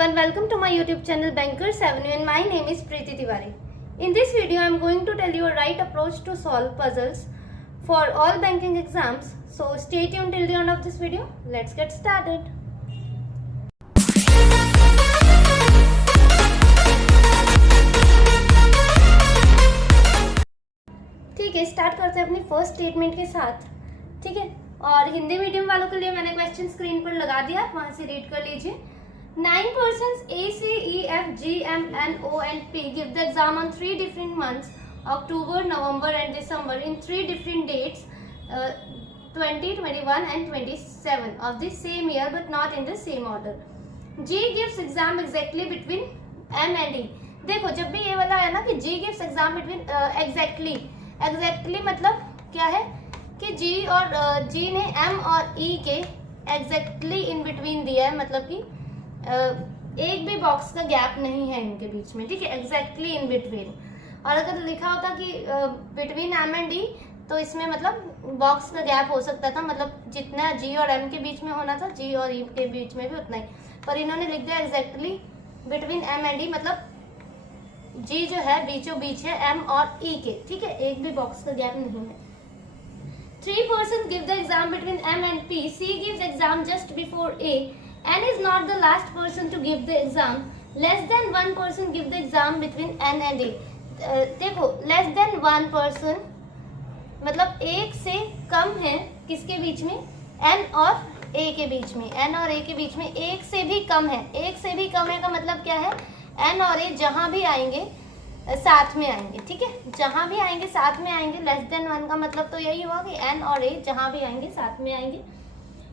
everyone, welcome to my YouTube channel Bankers Avenue and my name is Preeti Tiwari. In this video I am going to tell you a right approach to solve puzzles for all banking exams. So stay tuned till the end of this video. Let's get started. ठीक है, start करते हैं अपनी first statement के साथ. ठीक है, और हिंदी मीडियम वालों के लिए मैंने क्वेश्चन स्क्रीन पर लगा दिया, वहां से रीड कर लीजिए. 9 persons A, C, E, F, G, M, N, O and P give the exam on 3 different months, October, November and December in 3 different dates, 20, 21 and 27 of the same year but not in the same order. G gives exam exactly between M and E. देखो, जब भी ये वाला है ना कि G gives exam between exactly मतलब क्या है कि G और G ने M और E के exactly in between दिया है, मतलब कि एक भी बॉक्स का गैप नहीं है इनके बीच में. ठीक है, एग्जैक्टली इन बिटवीन. और अगर लिखा होता कि बिटवीन एम एंड डी तो इसमें मतलब बॉक्स का गैप हो सकता था, मतलब जितना जी और एम के बीच में होना था जी और ई के बीच में भी उतना ही, पर इन्होंने लिख दिया exactly between M and D, मतलब जी जो है बीचों बीच है एम और ई के. ठीक है, एक भी बॉक्स का गैप नहीं है. 3 persons give the exam between M and P. C gives exam just before A. N is not the last person to give the exam. Less than 1 person give the exam between N and A. देखो, less than 1 person मतलब एक से कम है किसके बीच में, N और A के बीच में. N और A के बीच में एक से भी कम है. एक से भी कम है का मतलब क्या है, N और A जहां भी आएंगे साथ में आएंगे. ठीक है, जहां भी आएंगे साथ में आएंगे. लेस देन 1 का मतलब तो यही हुआ कि N और A जहां भी आएंगे साथ में आएंगे.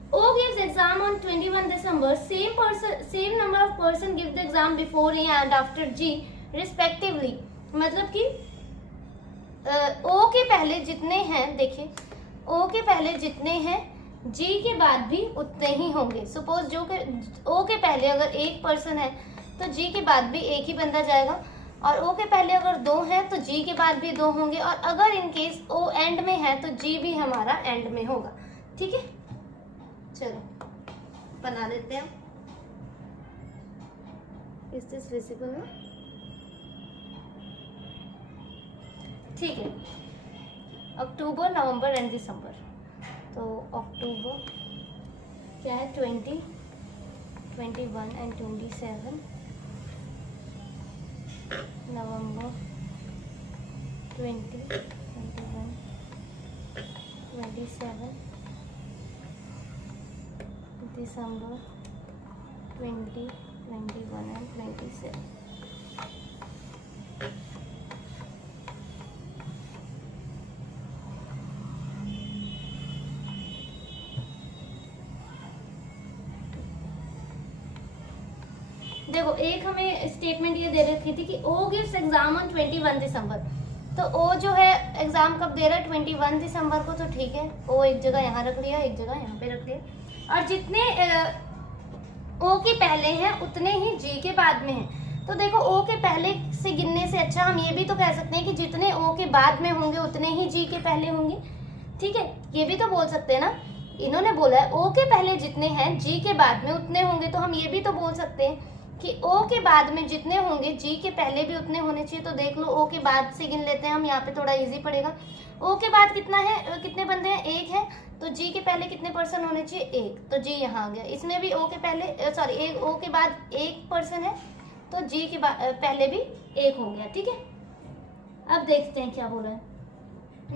O gives exam on 21 December. Same number of person give the exam before A and after G respectively. मतलब कि O के पहले जितने हैं, देखिए O के पहले जितने हैं G के बाद भी उतने ही होंगे. सपोज जो के O के पहले अगर 1 पर्सन है तो G के बाद भी एक ही बंदा जाएगा, और O के पहले अगर 2 है तो G के बाद भी 2 होंगे, और अगर इन केस O एंड में है तो G भी हमारा एंड में होगा. ठीक है, चलो बना लेते हैं. इज दिस विजिबल ना? ठीक है, अक्टूबर, नवंबर एंड दिसंबर. तो अक्टूबर क्या है, 20, 21 एंड 27. नवंबर 20, 21, 27. December 20, 21 and 27. देखो, एक हमें स्टेटमेंट ये दे रखी थी कि O gives exam on 21 दिसंबर. तो O जो है एग्जाम कब दे रहा है, 21 दिसंबर को. तो ठीक है, O एक जगह यहाँ रख लिया, एक जगह यहाँ पे रख लिया, और जितने O के पहले हैं उतने ही G के बाद में हैं. तो देखो, O के पहले से गिनने से अच्छा हम ये भी तो कह सकते हैं कि जितने O के बाद में होंगे उतने ही G के पहले होंगे. ठीक है, ये भी तो बोल सकते हैं ना. इन्होंने बोला है O के पहले जितने हैं G के बाद में उतने होंगे, तो हम ये भी तो बोल सकते हैं कि O के बाद में जितने होंगे G के पहले भी उतने होने चाहिए. तो देख लो, O के बाद से गिन लेते हैं हम, यहाँ पे थोड़ा इजी पड़ेगा. O के बाद कितना है, कितने बंदे हैं, 1 है, तो G के पहले कितने पर्सन होने चाहिए, 1. तो G यहाँ आ गया. इसमें भी O के पहले O के बाद 1 पर्सन है, तो G के पहले भी 1 हो गया. ठीक है, अब देखते हैं क्या बोल रहा है.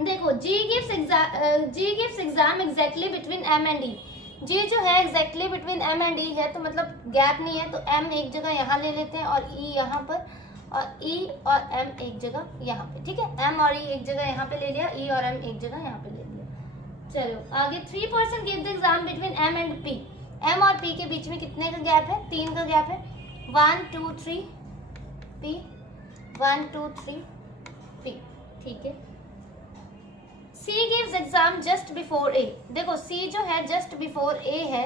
देखो, G gives exam exactly between M and E. G जो है exactly between M and E है, तो मतलब गैप नहीं है, तो M एक जगह यहाँ ले लेते हैं और E यहाँ पर, और E और M एक जगह यहाँ पे. ठीक है, M और E एक जगह यहाँ पे ले लिया, E और M एक जगह यहाँ पे ले लिया. चलो आगे. 3 person give the exam between M and P. M और P के बीच में कितने का गैप है, 3 का गैप है. 1, 2, 3 P, 1, 2, 3 P. ठीक है. C gives exam just before A. देखो, C जो है just before A है,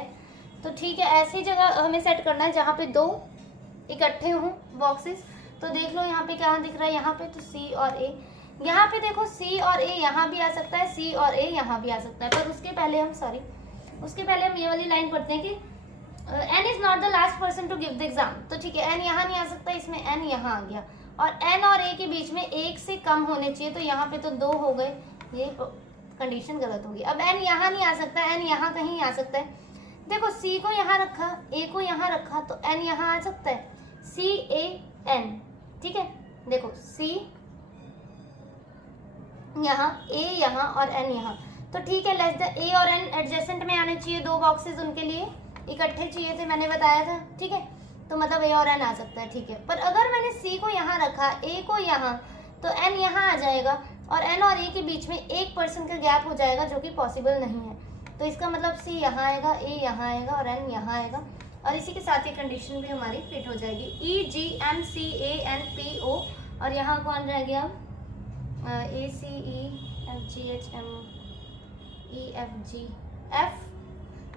तो ठीक है, ऐसी जगह हमें सेट करना है जहाँ पे 2 इकट्ठे हों बॉक्सेस. तो देख लो यहाँ पे क्या दिख रहा है, यहाँ पे तो C और A. यहाँ पे देखो C और A यहाँ भी आ सकता है, C और A यहाँ भी आ सकता है, पर उसके पहले हम ये वाली लाइन पढ़ते हैं कि N is not the last person to give the exam, तो ठीक है एन यहाँ नहीं आ सकता, इसमें एन यहाँ आ गया, और एन और ए के बीच में एक से कम होने चाहिए, तो यहाँ पे तो 2 हो गए, ये कंडीशन गलत होगी। अब एन यहाँ नहीं आ सकता, एन यहाँ कहीं आ सकता है। देखो सी को यहाँ रखा, ए को यहाँ रखा, तो एन यहाँ आ सकता है, सी ए एन, ठीक है। देखो सी यहाँ, ए यहाँ और एन यहाँ, तो ठीक है लेस द ए और एन एडजेसेंट में आने चाहिए, 2 बॉक्सेस उनके लिए इकट्ठे चाहिए थे, मैंने बताया था, ठीक है। तो मतलब ए और एन आ सकता है, ठीक है। पर अगर मैंने सी को यहाँ रखा, ए को यहाँ, तो एन यहाँ आ जाएगा और एन और ए के बीच में 1% का गैप हो जाएगा, जो कि पॉसिबल नहीं है। तो इसका मतलब सी यहाँ आएगा, ए यहाँ आएगा और एन यहाँ आएगा, और इसी के साथ ये कंडीशन भी हमारी फिट हो जाएगी। E G M C A N P O, और यहाँ कौन रह गया, A C E F G H M E F G F,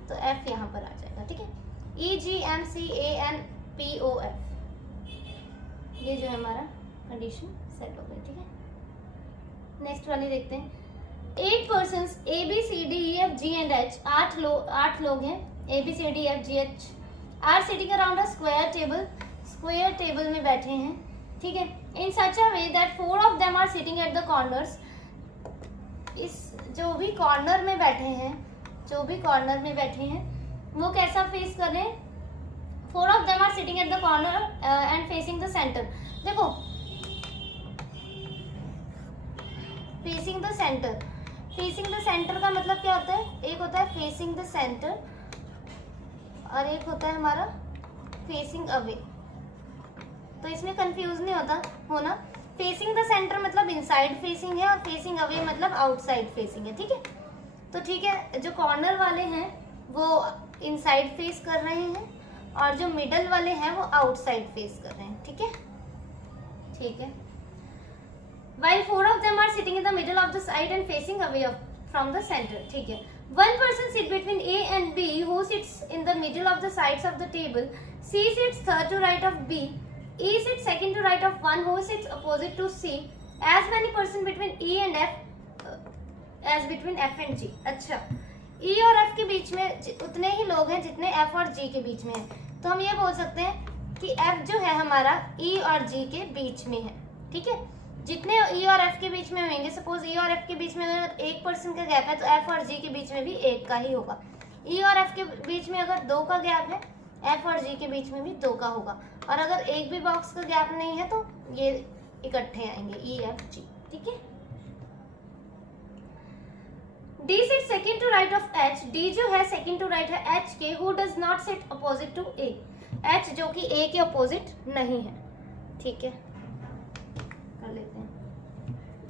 तो एफ यहाँ पर आ जाएगा, ठीक है। E G M C A N P O F, ये जो है हमारा कंडीशन सेट हो गई, ठीक है। नेक्स्ट वाली देखते हैं। 8 persons A B C D E F G and H, 8 लोग हैं, A B C D F G H are sitting around a square table में बैठे हैं, ठीक है। In such a way that 4 of them are sitting at the corners, इस जो भी कॉर्नर में बैठे हैं वो कैसा फेस कर रहे हैं, 4 of them are sitting at the corner and facing the center। देखो फेसिंग द सेंटर का मतलब क्या होता है, एक होता है फेसिंग द सेंटर और एक होता है हमारा फेसिंग अवे, तो इसमें कंफ्यूज नहीं होना। फेसिंग द सेंटर मतलब इनसाइड फेसिंग है और फेसिंग अवे मतलब आउटसाइड फेसिंग है, ठीक है। तो ठीक है, जो कॉर्नर वाले हैं वो इनसाइड फेस कर रहे हैं और जो मिडल वाले हैं वो आउटसाइड फेस कर रहे हैं, ठीक है। While 4 of them are sitting in the middle of the side and facing away from the center, ठीक है। One person sits between A and B, who sits in the middle of the sides of the table. C sits third to right of B. E sits second to right of one, who sits opposite to C. As many person between E and F as between F and G. अच्छा, E और F के बीच में उतने ही लोग हैं जितने F और G के बीच में हैं। तो हम ये बोल सकते हैं कि F जो है हमारा E और G के बीच में है, ठीक है। जितने E और F के बीच में होंगे, सपोज E और F के बीच में अगर 1% का गैप है तो F और G के बीच में भी 1 का ही होगा। E और F के बीच में अगर 2 का गैप है, F और G के बीच में भी 2 का होगा, और अगर एक भी बॉक्स का गैप नहीं है तो ये इकट्ठे आएंगे E F G, ठीक है। D sit second to right of H, D जो है सेकंड टू राइट है H के, who does not sit opposite to A, H जो कि A के अपोजिट नहीं है, ठीक है। कर लेते हैं,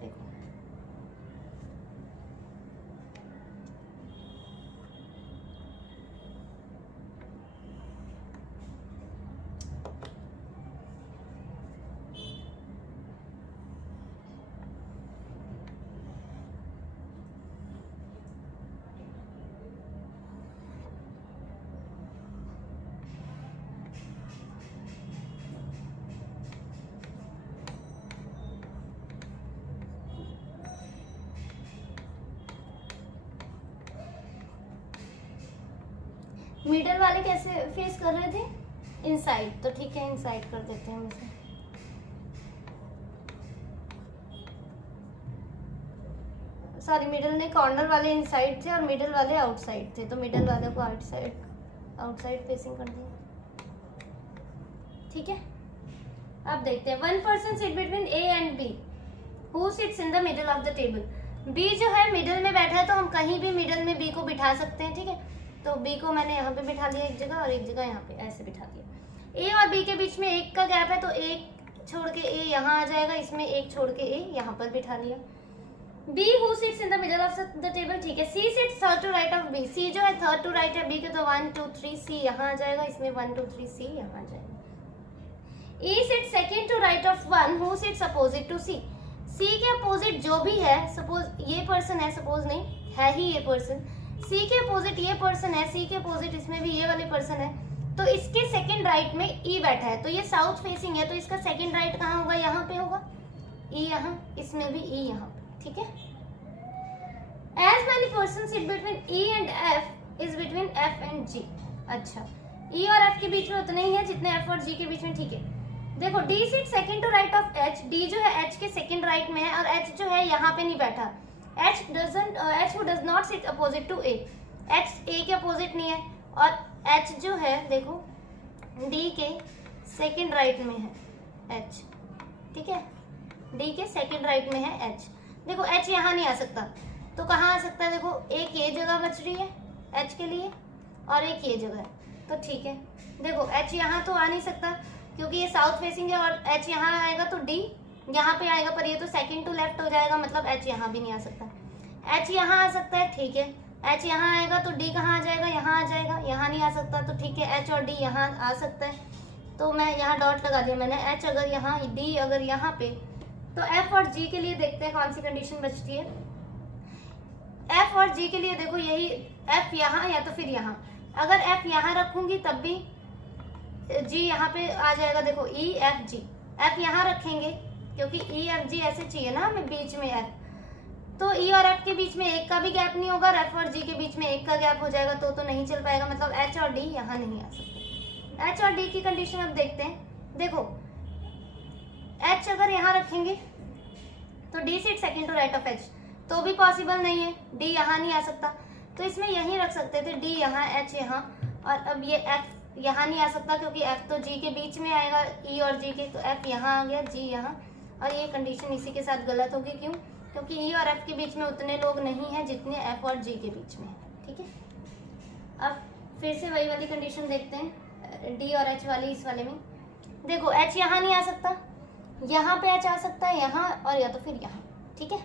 देखो मिडल वाले कैसे फेस कर रहे थे, इनसाइड, तो ठीक है इनसाइड कर देते हैं इसे। सॉरी, मिडल ने कॉर्नर वाले इनसाइड थे और मिडल वाले आउटसाइड थे, तो मिडल वाले को आउटसाइड फेसिंग कर दिया, ठीक है। अब देखते हैं, 1 person sit between A and B, who sits in the middle of the table। B जो है मिडल में बैठा है, तो हम कहीं भी मिडल में B को बिठा सकते हैं, ठीक है। तो B को मैंने यहाँ पे बिठा लिया एक जगह और एक जगह यहाँ पे ऐसे बिठा दिया। A और B के बीच में 1 का गैप है, तो 1 छोड़ के A यहाँ आ जाएगा, इसमें 1 छोड़ के A यहाँ पर बिठा लिया। B who sits in the middle of the table, ठीक है। C sits third to right of B, C जो है थर्ड टू राइट है B के, तो 1 2 3 C यहाँ आ जाएगा, इसमें 1 2 3 C यहाँ आ जाएगा। E sits second to right of one, who sits opposite to C, C के अपोजिट जो भी है, सपोज ये पर्सन है, सपोज नहीं है ही ये पर्सन, C के अपोजिट ये पर्सन है, C के अपोजिट इसमें भी ये वाले पर्सन है, तो इसके सेकंड राइट में E बैठा है, तो ये साउथ फेसिंग है, तो इसका सेकंड राइट कहाँ होगा, यहाँ पे होगा, E यहाँ, इसमें भी E यहाँ पे, ठीक है। As many persons sit between E and F is between F and G। अच्छा, ई और एफ के बीच में उतने ही है जितने एफ और जी के बीच में, ठीक है। देखो D seat second to right of H, D जो है एच के सेकंड राइट में है और एच जो है यहाँ पे नहीं बैठा। H does not sit opposite to A, H A के अपोजिट नहीं है और एच जो है देखो डी के सेकंड राइट में है एच, ठीक है, डी के सेकंड राइट में है एच। देखो एच यहाँ नहीं आ सकता तो कहाँ आ सकता है, देखो एक ये जगह बच रही है एच के लिए और एक ये जगह है, तो ठीक है। देखो एच यहाँ तो आ नहीं सकता क्योंकि ये साउथ फेसिंग है और एच यहाँ आएगा तो डी यहाँ पे आएगा, पर ये तो सेकंड टू लेफ्ट हो जाएगा, मतलब एच यहाँ भी नहीं आ सकता। एच यहाँ आ सकता है, ठीक है, एच यहाँ आएगा तो डी कहाँ आ जाएगा, यहाँ आ जाएगा, यहाँ नहीं आ सकता, तो ठीक है एच और डी यहाँ आ सकता है, तो मैं यहाँ डॉट लगा दिया मैंने। एच अगर यहाँ, डी अगर यहाँ पे, तो एफ और जी के लिए देखते हैं कौन सी कंडीशन बचती है। एफ और जी के लिए देखो यही, एफ यहाँ या तो फिर यहाँ, अगर एफ यहाँ रखूंगी तब भी जी यहाँ पे आ जाएगा। देखो ई एफ जी, एफ यहाँ रखेंगे क्योंकि ई एफ जी ऐसे चाहिए ना हमें बीच में एफ, तो ई और एफ के बीच में एक का भी गैप नहीं होगा, एफ और जी के बीच में एक का गैप हो जाएगा तो नहीं चल पाएगा, मतलब एच और डी यहाँ नहीं आ सकते। एच और डी की कंडीशन अब देखते हैं। देखो एच अगर यहाँ रखेंगे तो D seat second to right of H, तो भी पॉसिबल नहीं है, डी यहाँ नहीं आ सकता, तो इसमें यहीं रख सकते थे, डी यहाँ एच यहाँ, और अब ये एफ यहाँ नहीं आ सकता क्योंकि एफ तो जी के बीच में आएगा ई और जी के, तो एफ यहाँ आ गया, जी यहाँ, और ये कंडीशन इसी के साथ गलत होगी। क्यों? क्योंकि ई और एफ के बीच में उतने लोग नहीं हैं जितने एफ और जी के बीच में है, ठीक है। अब फिर से वही वाली कंडीशन देखते हैं, डी और एच वाली, इस वाले में देखो एच यहाँ नहीं आ सकता, यहाँ पे एच आ सकता है, यहाँ और या तो फिर यहाँ, ठीक है।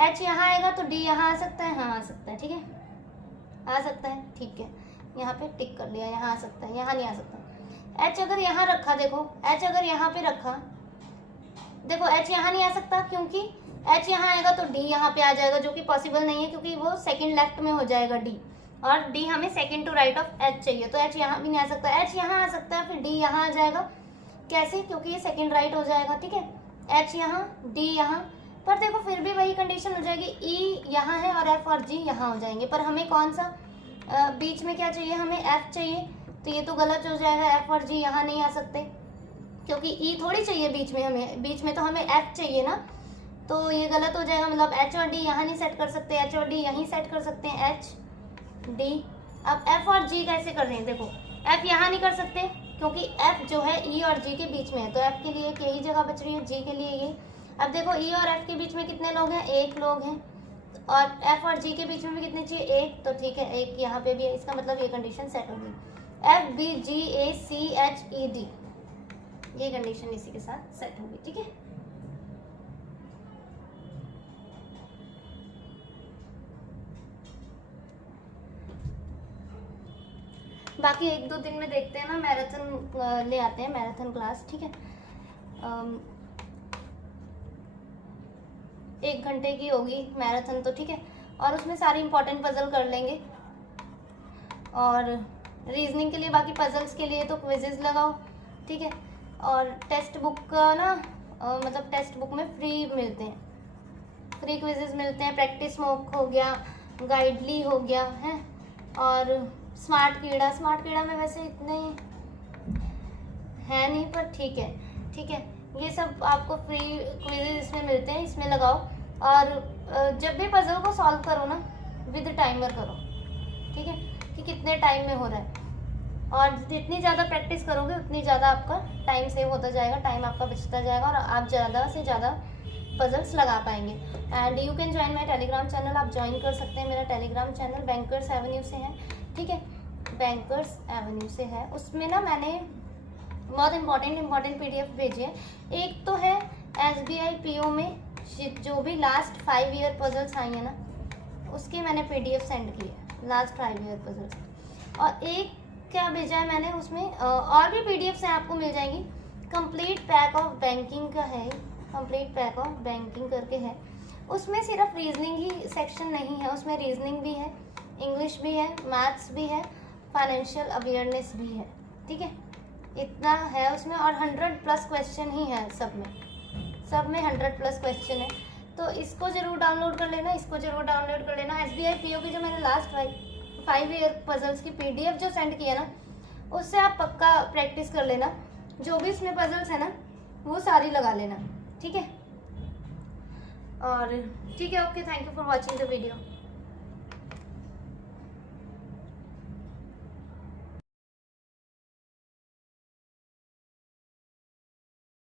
एच यहाँ आएगा तो डी यहाँ आ सकता है, हाँ आ सकता है, ठीक है, आ सकता है, ठीक है, यहाँ पे टिक कर लिया, यहाँ आ सकता है, यहाँ नहीं आ सकता। एच अगर यहाँ रखा, देखो एच अगर यहाँ पे रखा, देखो एच यहाँ नहीं आ सकता क्योंकि एच यहाँ आएगा तो डी यहाँ पे आ जाएगा, जो कि पॉसिबल नहीं है क्योंकि वो सेकंड लेफ्ट में हो जाएगा डी, और डी हमें second to right of H चाहिए, तो एच यहाँ भी नहीं आ सकता। एच यहाँ आ सकता है, फिर डी यहाँ आ जाएगा, कैसे? क्योंकि ये सेकंड राइट हो जाएगा, ठीक है, एच यहाँ, डी यहाँ, पर देखो फिर भी वही कंडीशन हो जाएगी, ई यहाँ है और एफ और जी यहाँ हो जाएंगे, पर हमें कौन सा बीच में क्या चाहिए, हमें एफ चाहिए, तो ये तो गलत हो जाएगा, एफ और जी यहाँ नहीं आ सकते क्योंकि ई थोड़ी चाहिए बीच में, हमें बीच में तो हमें एफ चाहिए ना, तो ये गलत हो जाएगा, मतलब एच और डी यहाँ नहीं सेट कर सकते, एच और डी यहीं सेट कर सकते हैं, एच डी। अब एफ और जी कैसे कर रहे हैं, देखो एफ यहाँ नहीं कर सकते क्योंकि एफ जो है ई और जी के बीच में है, तो एफ के लिए एक यही जगह बच रही है, जी के लिए ये। अब देखो ई और एफ के बीच में कितने लोग हैं, एक लोग हैं, और एफ और जी के बीच में भी कितने चाहिए, एक, तो ठीक है एक यहाँ पे भी है, इसका मतलब ये कंडीशन सेट होगी, एफ बी जी ए सी एच ई डी, ये कंडीशन इसी के साथ सेट होगी, ठीक है। बाकी एक दो दिन में देखते हैं ना, मैराथन ले आते हैं, मैराथन क्लास, ठीक है, 1 घंटे की होगी मैराथन, तो ठीक है, और उसमें सारी इंपॉर्टेंट पजल कर लेंगे, और रीजनिंग के लिए बाकी पजल्स के लिए तो क्विजेज लगाओ, ठीक है, और टेक्स्ट बुक का ना मतलब टेक्स्ट बुक में फ्री मिलते हैं, फ्री क्विजेज मिलते हैं, प्रैक्टिस मॉक हो गया, गाइडली हो गया है, और स्मार्ट कीड़ा में वैसे इतने है नहीं, पर ठीक है, ठीक है, ये सब आपको फ्री क्विजेज इसमें मिलते हैं, इसमें लगाओ, और जब भी पजल को सॉल्व करो ना विद टाइमर करो, ठीक है, कि कितने टाइम में हो रहा है, और जितनी ज़्यादा प्रैक्टिस करोगे उतनी ज़्यादा आपका टाइम सेव होता जाएगा, टाइम आपका बचता जाएगा, और आप ज़्यादा से ज़्यादा पजल्स लगा पाएंगे। And you can join my Telegram channel, आप ज्वाइन कर सकते हैं मेरा टेलीग्राम चैनल, बैंकर्स एवेन्यू से है, ठीक है, बैंकर्स एवेन्यू से है, उसमें ना मैंने बहुत इंपॉर्टेंट PDF भेजी है। एक तो है SBI PO में जो भी लास्ट 5 ईयर पजल्स आई है ना, उसके मैंने PDF सेंड की है, लास्ट 5 ईयर पजल्स, और एक क्या भेजा है मैंने, उसमें और भी PDFs हैं, आपको मिल जाएंगी। कंप्लीट पैक ऑफ बैंकिंग का है, कंप्लीट पैक ऑफ बैंकिंग करके है, उसमें सिर्फ रीजनिंग ही सेक्शन नहीं है, उसमें रीजनिंग भी है, इंग्लिश भी है, मैथ्स भी है, फाइनेंशियल अवेयरनेस भी है, ठीक है, इतना है उसमें, और 100+ क्वेश्चन ही है सब में 100+ क्वेश्चन है, तो इसको ज़रूर डाउनलोड कर लेना, SBI PO की जो मैंने लास्ट 5 ईयर पजल्स की PDF जो सेंड किया ना, उससे आप पक्का प्रैक्टिस कर लेना। जो भी इसमें पजल्स है ना वो सारी लगा लेना, ठीक है। और ठीक है, okay, thank you for watching the video.